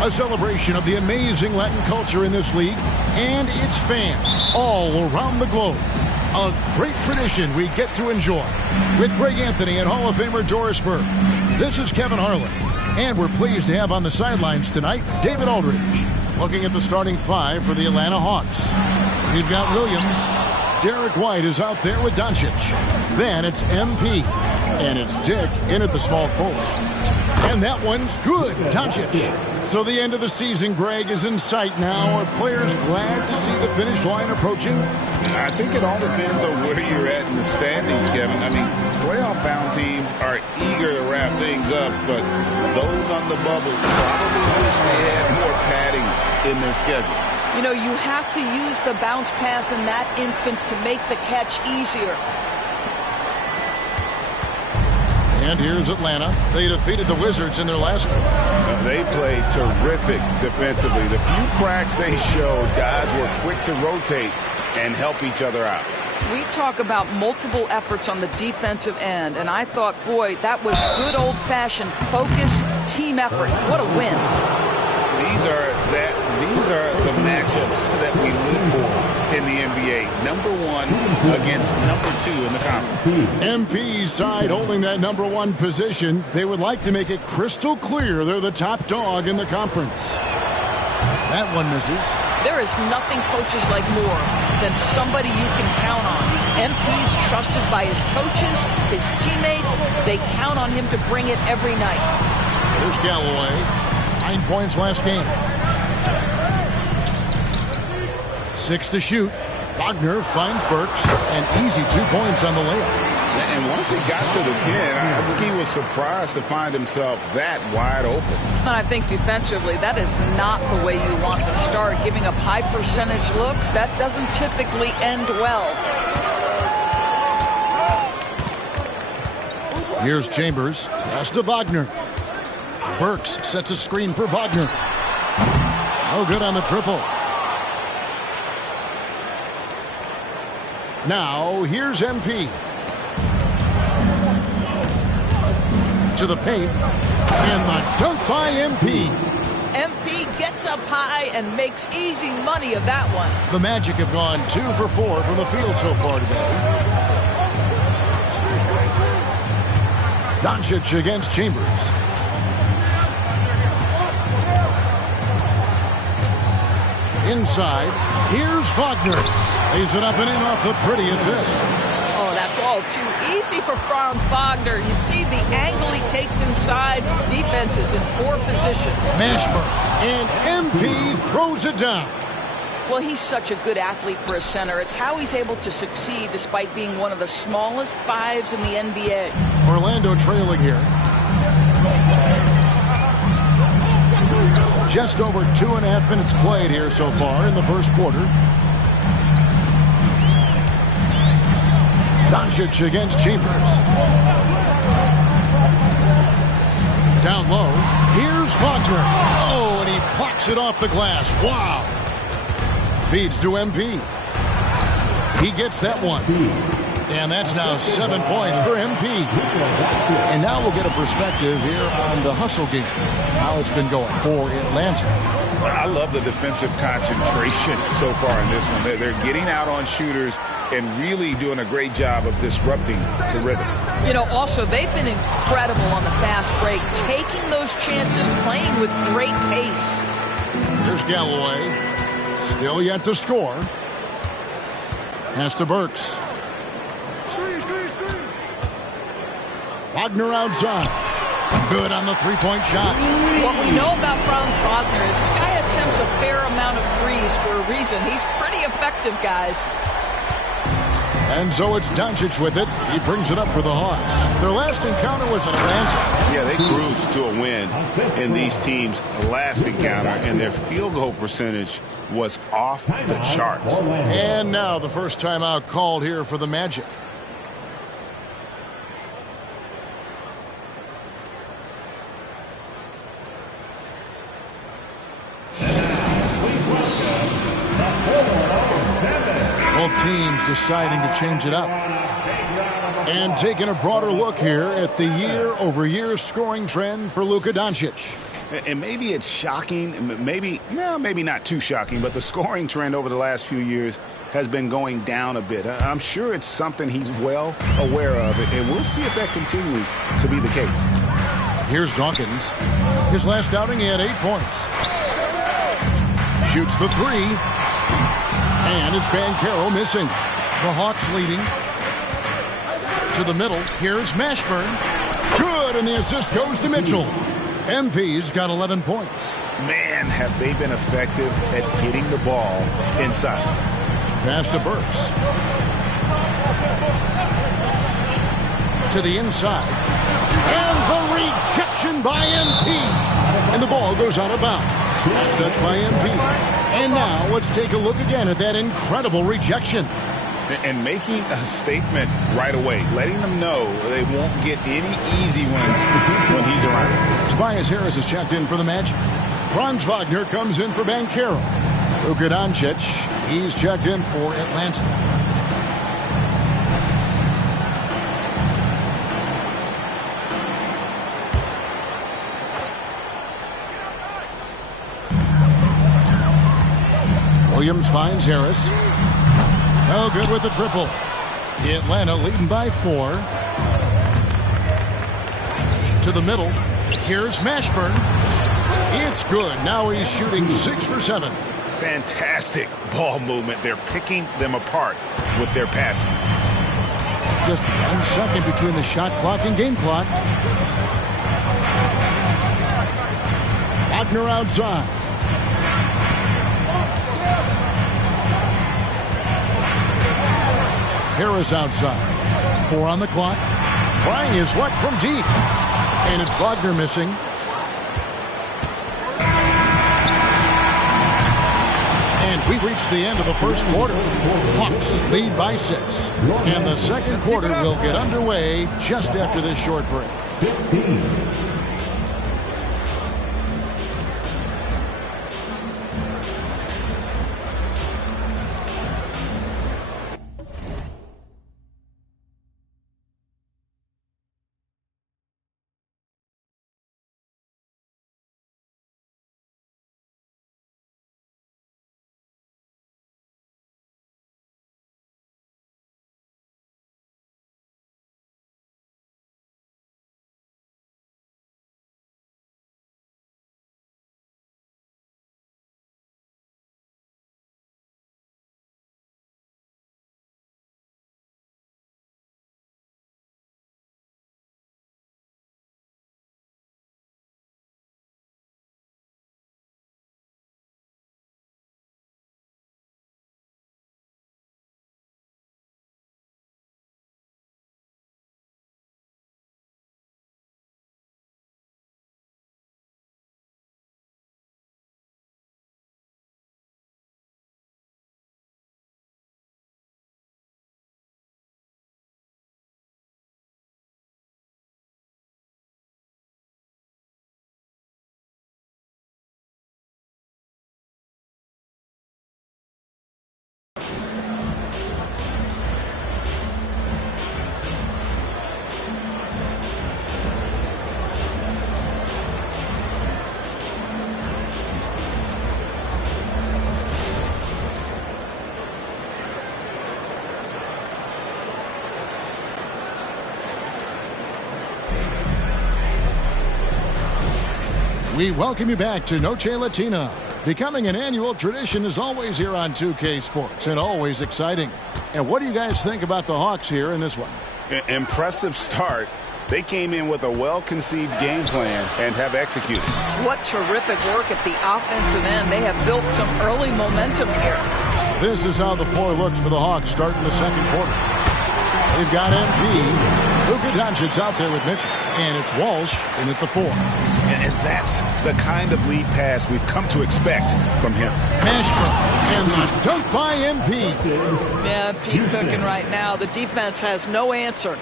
A celebration of the amazing Latin culture in this league and its fans all around the globe. A great tradition we get to enjoy. With Greg Anthony and Hall of Famer Doris Burke, this is Kevin Harlan. And we're pleased to have on the sidelines tonight David Aldridge. Looking at the starting five for the Atlanta Hawks. We've got Williams. Derek White is out there with Doncic. Then it's MP. And it's Dick in at the small forward. And that one's good. Doncic. So the end of the season, Greg, is in sight now. Are players glad to see the finish line approaching? I think it all depends on where you're at in the standings, Kevin. I mean, playoff-bound teams are eager to wrap things up, but those on the bubble probably wish they had more padding in their schedule. You know, you have to use the bounce pass in that instance to make the catch easier. And here's Atlanta. They defeated the Wizards in their last game. They played terrific defensively. The few cracks they showed, guys were quick to rotate and help each other out. We talk about multiple efforts on the defensive end, and I thought, boy, that was good old-fashioned focus, team effort. What a win. These are the matchups that we look for in the NBA. Number one against number two in the conference. MP's side holding that number one position. They would like to make it crystal clear they're the top dog in the conference. That one misses. There is nothing coaches like more than somebody you can count on. MP's trusted by his coaches, his teammates. They count on him to bring it every night. Here's Galloway. 9 points last game. 6 to shoot. Wagner finds Burks. An easy 2 points on the layup. And once he got to the 10, I think he was surprised to find himself that wide open. And I think defensively, that is not the way you want to start. Giving up high percentage looks, that doesn't typically end well. Here's Chambers. Pass to Wagner. Burks sets a screen for Wagner. No good on the triple. Now, here's MP. To the paint. And the dunk by MP. MP gets up high and makes easy money of that one. The Magic have gone 2 for 4 from the field so far today. Doncic against Chambers. Inside, here's Wagner. Lays it up and in off the pretty assist. Oh, that's all too easy for Franz Wagner. You see the angle he takes inside. Defense is in poor position. Mashburn, and MP throws it down. Well, he's such a good athlete for a center. It's how he's able to succeed despite being one of the smallest fives in the NBA. Orlando trailing here. Just over 2.5 minutes played here so far in the first quarter. Doncic against Chambers. Down low. Here's Wagner. Oh, and he plucks it off the glass. Wow. Feeds to MP. He gets that one. And that's now 7 points for MP. And now we'll get a perspective here on the hustle game. How it's been going for Atlanta. I love the defensive concentration so far in this one. They're getting out on shooters and really doing a great job of disrupting the rhythm. You know, also, they've been incredible on the fast break, taking those chances, playing with great pace. Here's Galloway. Still yet to score. Pass to Burks. Wagner outside. Good on the three-point shot. What we know about Franz Wagner is this guy attempts a fair amount of threes for a reason. He's pretty effective, guys. And so it's Doncic with it. He brings it up for the Hawks. Their last encounter was in Atlanta. Yeah, they cruised to a win in these teams' last encounter, and their field goal percentage was off the charts. And now the first timeout called here for the Magic. Both teams deciding to change it up. And taking a broader look here at the year-over-year scoring trend for Luka Doncic. And maybe it's shocking, maybe not too shocking, but the scoring trend over the last few years has been going down a bit. I'm sure it's something he's well aware of, and we'll see if that continues to be the case. Here's Dawkins. His last outing, he had 8 points. Shoots the three. And it's Banchero missing. The Hawks leading. To the middle. Here's Mashburn. Good, and the assist goes to Mitchell. MP's got 11 points. Man, have they been effective at getting the ball inside. Pass to Burks. To the inside. And the rejection by MP. And the ball goes out of bounds. Last touch by MP. And now let's take a look again at that incredible rejection. And making a statement right away, letting them know they won't get any easy ones when he's around. Tobias Harris is checked in for the match. Franz Wagner comes in for Banchero. Luka Doncic, he's checked in for Atlanta. Williams finds Harris. No good with the triple. Atlanta leading by 4. To the middle. Here's Mashburn. It's good. Now he's shooting 6 for 7. Fantastic ball movement. They're picking them apart with their passing. Just 1 second between the shot clock and game clock. Wagner outside. Harris outside. 4 on the clock. Trying his luck from deep. And it's Wagner missing. And we've reached the end of the first quarter. Hawks lead by 6. And the second quarter will get underway just after this short break. 15. We welcome you back to Noche Latina. Becoming an annual tradition is always here on 2K Sports and always exciting. And what do you guys think about the Hawks here in this one? Impressive start. They came in with a well-conceived game plan and have executed. What terrific work at the offensive end. They have built some early momentum here. This is how the floor looks for the Hawks starting the second quarter. They've got MP. Luka Doncic out there with Mitchell. And it's Walsh in at the 4. And that's the kind of lead pass we've come to expect from him. Mashburn and the dunk by MP. Yeah, Pete cooking right now. The defense has no answer.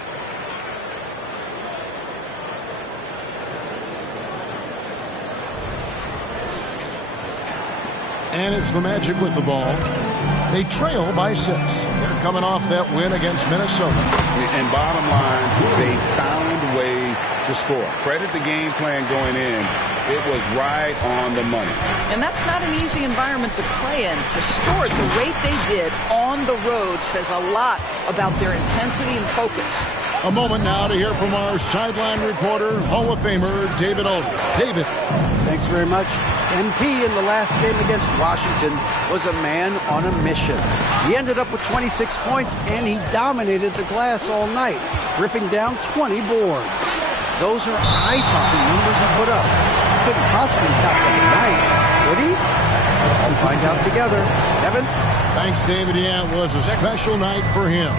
And it's the Magic with the ball. They trail by 6. They're coming off that win against Minnesota. And bottom line, they found ways to score. Credit the game plan going in. It was right on the money. And that's not an easy environment to play in. To score at the rate they did on the road says a lot about their intensity and focus. A moment now to hear from our sideline reporter, Hall of Famer David Oldie. David. Thanks very much. MP in the last game against Washington was a man on a mission. He ended up with 26 points, and he dominated the glass all night, ripping down 20 boards. Those are eye-popping numbers he put up. Couldn't possibly top that tonight, would he? We'll find out together. Kevin? Thanks, David. Yeah, it was a special night for him.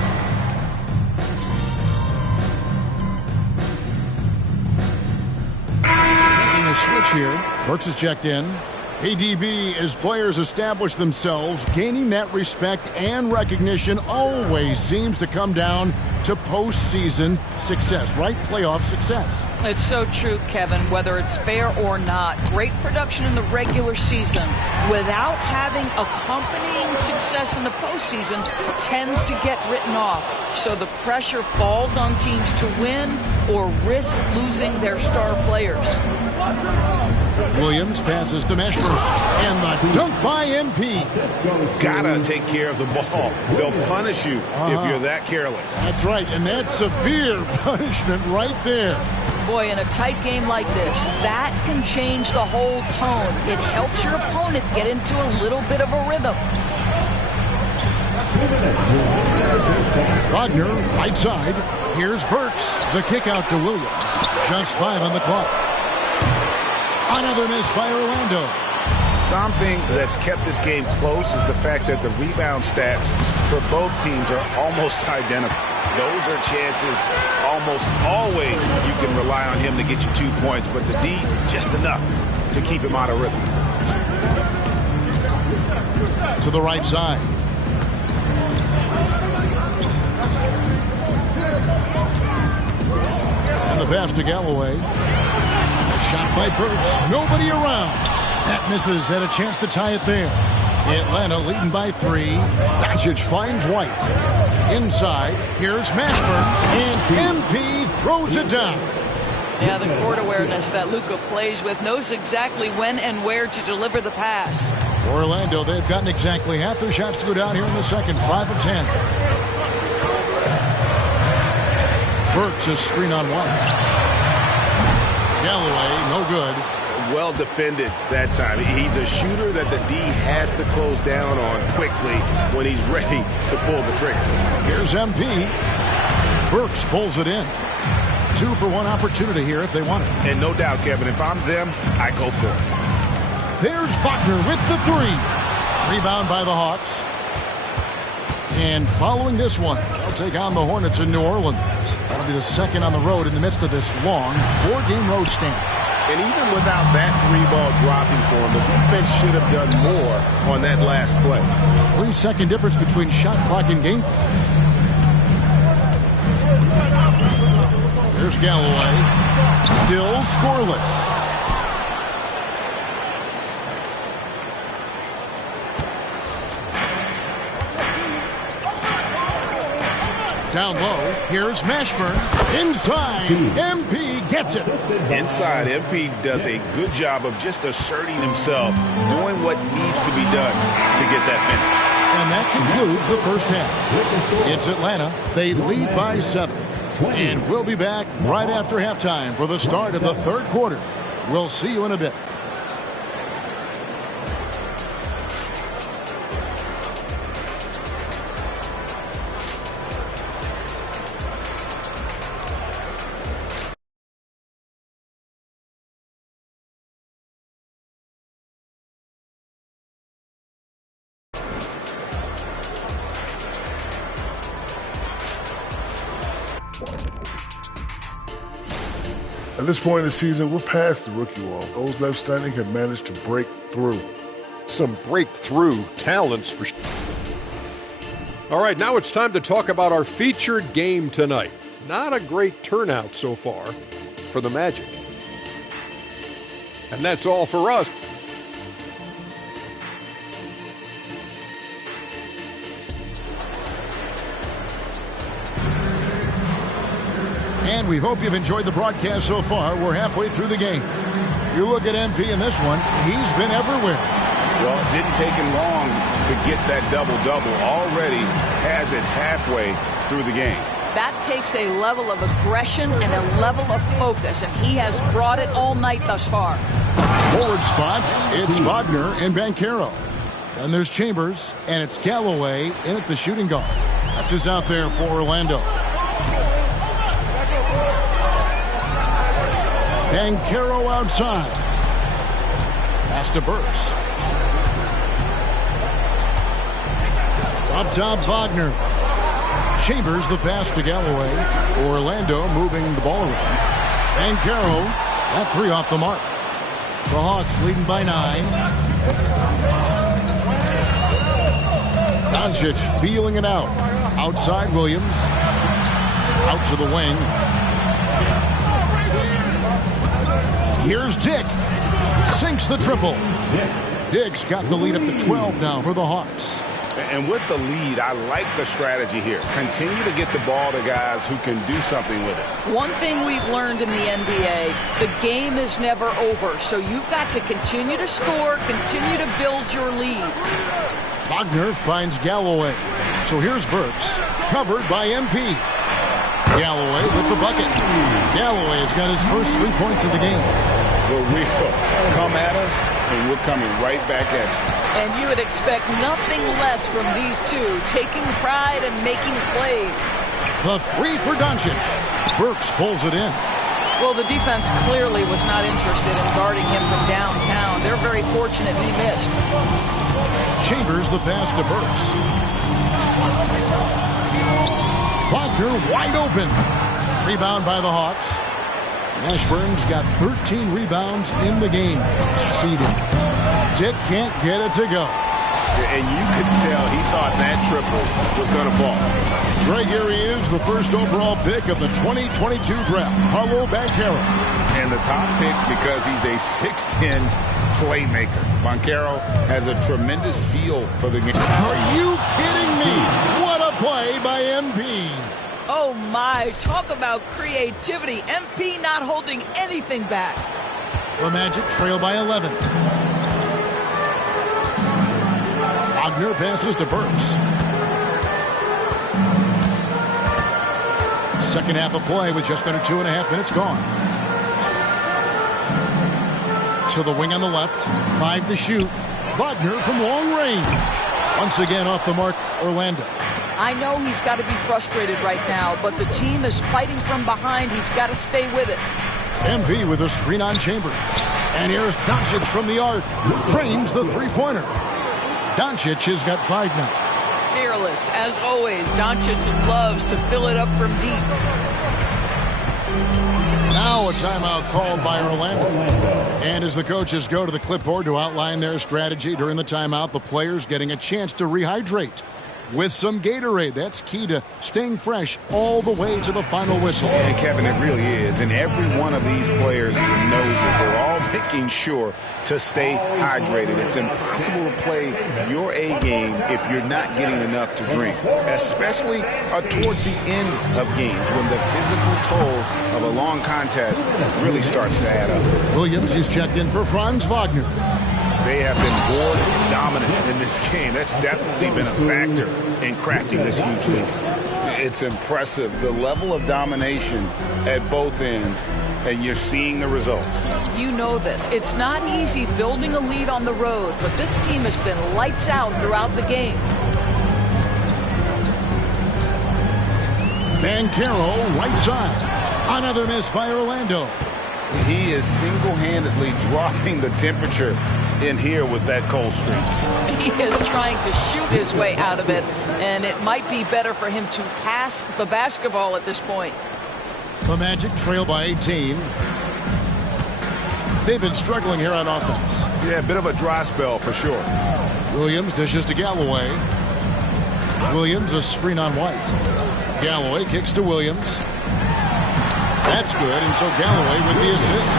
Making a switch here. Burks is checked in. ADB, as players establish themselves, gaining that respect and recognition always seems to come down to postseason success, right? Playoff success. It's so true, Kevin, whether it's fair or not. Great production in the regular season without having accompanying success in the postseason tends to get written off. So the pressure falls on teams to win or risk losing their star players. Williams passes to Meshburn, and the dunk by MP. Gotta take care of the ball. They'll punish you if you're that careless. That's right, and that's severe punishment right there. Boy, in a tight game like this, that can change the whole tone. It helps your opponent get into a little bit of a rhythm. Wagner, right side. Here's Burks. The kick out to Williams. Just 5 on the clock. Another miss by Orlando. Something that's kept this game close is the fact that the rebound stats for both teams are almost identical. Those are chances almost always you can rely on him to get you 2 points, but the D, just enough to keep him out of rhythm. To the right side. And the pass to Galloway. A shot by Burks. Nobody around. That misses. Had a chance to tie it there. Atlanta leading by 3. Doncic finds White. Inside. Here's Mashburn. And MP throws it down. Yeah, the court awareness that Luka plays with, knows exactly when and where to deliver the pass. Orlando, they've gotten exactly half their shots to go down here in the second. 5 of 10. Burks is screen on White. Galloway, no good. Well defended that time. He's a shooter that the D has to close down on quickly when he's ready to pull the trigger. Here's MP. Burks pulls it in. 2 for 1 opportunity here if they want it. And no doubt, Kevin, if I'm them, I go for it. There's Wagner with the 3. Rebound by the Hawks. And following this one, they'll take on the Hornets in New Orleans. That'll be the second on the road in the midst of this long 4-game road stand. And even without that 3-ball dropping for him, the defense should have done more on that last play. 3-second difference between shot clock and game clock. There's Galloway. Still scoreless. Down low, here's Mashburn. Inside, MP gets it. Inside, MP does a good job of just asserting himself, doing what needs to be done to get that finish. And that concludes the first half. It's Atlanta. They lead by 7. And we'll be back right after halftime for the start of the third quarter. We'll see you in a bit. At this point in the season, we're past the rookie wall. Those left standing have managed to break through. Some breakthrough talents for sure. All right, now it's time to talk about our featured game tonight. Not a great turnout so far for the Magic. And that's all for us. we hope you've enjoyed the broadcast so far. We're halfway through the game. You look at MP in this one, he's been everywhere. Well, it didn't take him long to get that double-double. Already has it halfway through the game. That takes a level of aggression and a level of focus, and he has brought it all night thus far. Forward spots, it's Wagner and Banchero. Then there's Chambers, and it's Galloway in at the shooting guard. That's who's out there for Orlando. Banchero outside. Pass to Burks. Up top, Wagner. Chambers the pass to Galloway. Orlando moving the ball around. Banchero, that three off the mark. The Hawks leading by 9. Doncic feeling it out. Outside Williams. Out to the wing. Here's Dick. Sinks the triple. Dick's got the lead up to 12 now for the Hawks. And with the lead, I like the strategy here. Continue to get the ball to guys who can do something with it. One thing we've learned in the NBA, the game is never over. So you've got to continue to score, continue to build your lead. Wagner finds Galloway. So here's Burks, covered by MP. Galloway with the bucket. Galloway has got his first 3 points of the game. Well, we'll come at us, and we're coming right back at you. And you would expect nothing less from these two, taking pride and making plays. The three for Doncic. Burks pulls it in. Well, the defense clearly was not interested in guarding him from downtown. They're very fortunate he missed. Chambers the pass to Burks. Wagner wide open. Rebound by the Hawks. Ashburn's got 13 rebounds in the game. Seeded. Dick can't get it to go. And you could tell he thought that triple was going to fall. Right here he is, the first overall pick of the 2022 draft, Paolo Banchero. And the top pick because he's a 6'10 playmaker. Banchero has a tremendous feel for the game. Are you kidding me? What a play by MP. Oh my, talk about creativity. MP not holding anything back. The Magic trail by 11. Wagner passes to Burks. Second half of play with just under 2.5 minutes gone. To the wing on the left. 5 to shoot. Wagner from long range. Once again off the mark, Orlando. I know he's got to be frustrated right now, but the team is fighting from behind. He's got to stay with it. MP with a screen on Chambers. And here's Doncic from the arc. Drains the three-pointer. Doncic has got 5 now. Fearless, as always. Doncic loves to fill it up from deep. Now a timeout called by Orlando. And as the coaches go to the clipboard to outline their strategy during the timeout, the players getting a chance to rehydrate with some Gatorade. That's key to staying fresh all the way to the final whistle. And Kevin, it really is. And every one of these players knows it. They're all making sure to stay hydrated. It's impossible to play your A game if you're not getting enough to drink, especially towards the end of games when the physical toll of a long contest really starts to add up. Williams is checked in for Franz Wagner. They have been board dominant in this game. That's definitely been a factor in crafting this huge lead. It's impressive, the level of domination at both ends, and you're seeing the results. You know this. It's not easy building a lead on the road, but this team has been lights out throughout the game. Banchero, right side. Another miss by Orlando. He is single-handedly dropping the temperature in here with that cold streak. He is trying to shoot his way out of it, and it might be better for him to pass the basketball at this point. The Magic trail by 18. They've been struggling here on offense. Yeah, a bit of a dry spell for sure. Williams dishes to Galloway. Williams a screen on White. Galloway kicks to Williams. That's good, and so Galloway with the assist.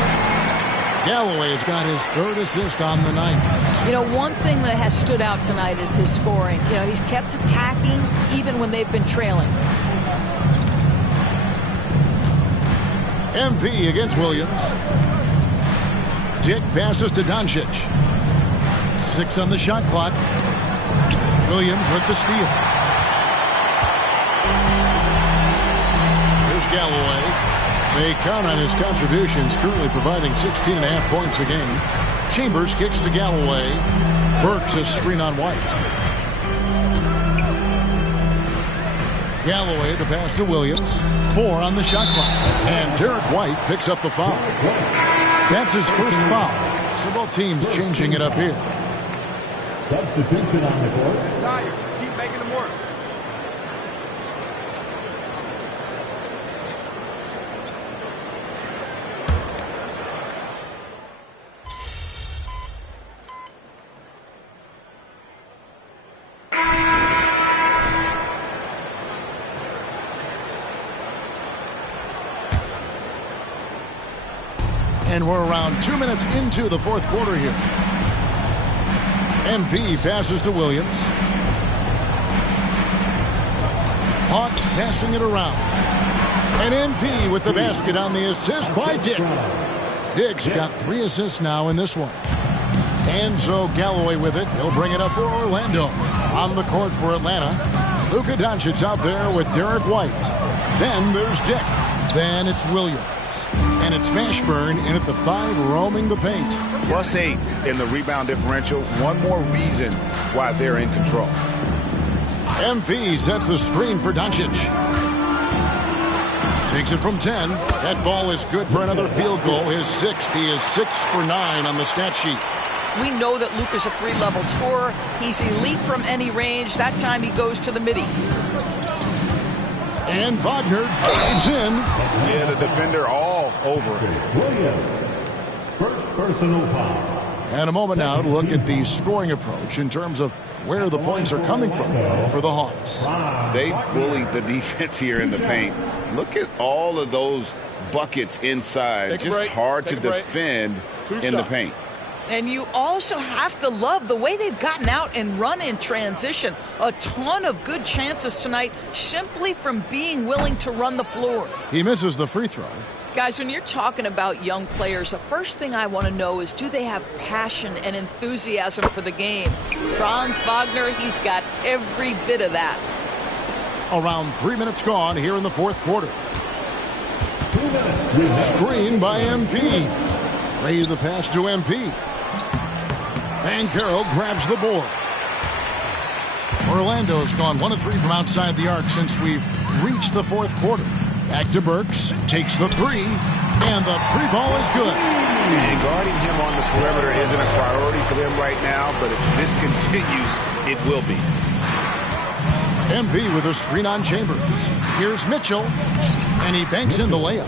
Galloway has got his 3rd assist on the night. You know, one thing that has stood out tonight is his scoring. You know, he's kept attacking even when they've been trailing. MP against Williams. Dick passes to Doncic. 6 on the shot clock. Williams with the steal. Here's Galloway. They count on his contributions, currently providing 16.5 points a game. Chambers kicks to Galloway. Burks a screen on White. Galloway the pass to Williams. 4 on the shot clock. And Derek White picks up the foul. That's his first foul. So both teams changing it up here. Substitution on the court. They're tired. Keep making them work. And we're around 2 minutes into the fourth quarter here. MP passes to Williams. Hawks passing it around. And MP with the basket on the assist by Dick. Dick's got 3 assists now in this one. And so Galloway with it. He'll bring it up for Orlando. On the court for Atlanta. Luka Doncic out there with Derek White. Then there's Dick. Then it's Williams. And it's Mashburn in at the 5, roaming the paint. +8 in the rebound differential. One more reason why they're in control. MP sets the screen for Doncic. Takes it from 10. That ball is good for another field goal. His 6th. He is 6 for 9 on the stat sheet. We know that Luka's a 3-level scorer. He's elite from any range. That time he goes to the midi. And Wagner drives in. Yeah, the defender all over it. First personal foul. And a moment now to look at the scoring approach in terms of where the points are coming from for the Hawks. They bullied the defense here in the paint. Look at all of those buckets inside. Just hard to defend in the paint. And you also have to love the way they've gotten out and run in transition. A ton of good chances tonight simply from being willing to run the floor. He misses the free throw. Guys, when you're talking about young players, the first thing I want to know is, do they have passion and enthusiasm for the game? Franz Wagner, he's got every bit of that. Around 3 minutes gone here in the fourth quarter. Screen by MP. Ray the pass to MP. And Carroll grabs the board. Orlando's gone 1 of 3 from outside the arc since we've reached the fourth quarter. Back to Burks, takes the 3, and the 3 ball is good. And guarding him on the perimeter isn't a priority for them right now, but if this continues, it will be. MP with a screen on Chambers. Here's Mitchell, and he banks in the layup.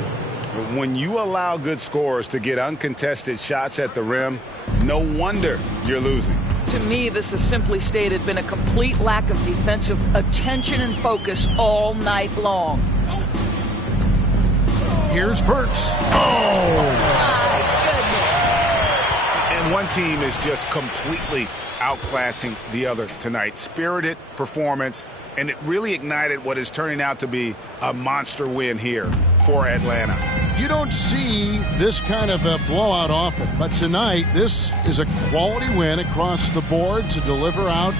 When you allow good scorers to get uncontested shots at the rim, no wonder you're losing. To me, this has simply stated been a complete lack of defensive attention and focus all night long. Here's Burks. Oh! My goodness. And one team is just completely outclassing the other tonight. Spirited performance, and it really ignited what is turning out to be a monster win here for Atlanta. You don't see this kind of a blowout often, but tonight this is a quality win across the board to deliver out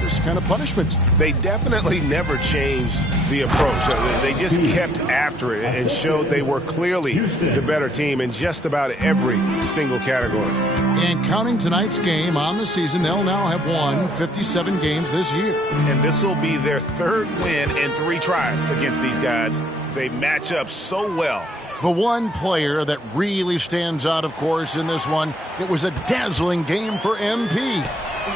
this kind of punishment. They definitely never changed the approach. They just kept after it and showed they were clearly the better team in just about every single category. And counting tonight's game on the season, they'll now have won 57 games this year. And this will be their 3rd win in 3 tries against these guys. They match up so well. The one player that really stands out, of course, in this one, it was a dazzling game for MP.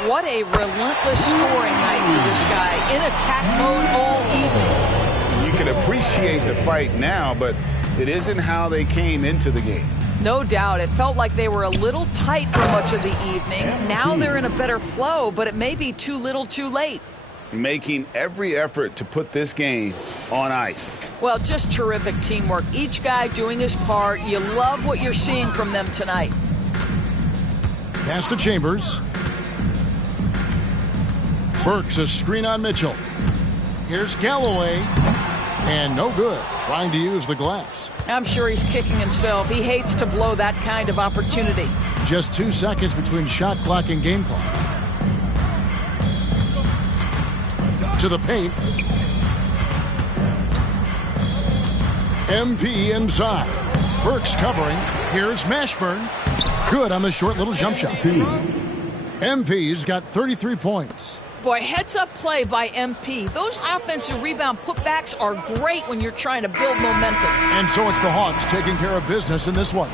What a relentless scoring night for this guy. In attack mode all evening. You can appreciate the fight now, but it isn't how they came into the game. No doubt. It felt like they were a little tight for much of the evening. Now they're in a better flow, but it may be too little too late. Making every effort to put this game on ice. Well, just terrific teamwork. Each guy doing his part. You love what you're seeing from them tonight. Pass to Chambers. Burks a screen on Mitchell. Here's Galloway. And no good, trying to use the glass. I'm sure he's kicking himself. He hates to blow that kind of opportunity. Just 2 seconds between shot clock and game clock. To the paint. MP inside. Burks covering. Here's Mashburn. Good on the short little jump shot. MP's got 33 points. Boy, heads-up play by MP. Those offensive rebound putbacks are great when you're trying to build momentum. And so it's the Hawks taking care of business in this one.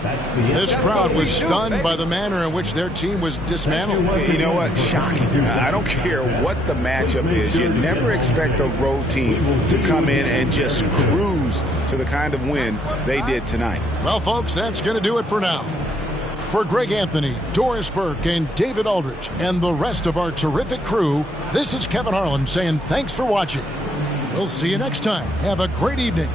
This crowd was stunned by the manner in which their team was dismantled. You know what? Shocking. I don't care what the matchup is. You never expect a road team to come in and just cruise to the kind of win they did tonight. Well, folks, that's going to do it for now. For Greg Anthony, Doris Burke, and David Aldridge, and the rest of our terrific crew, this is Kevin Harlan saying thanks for watching. We'll see you next time. Have a great evening.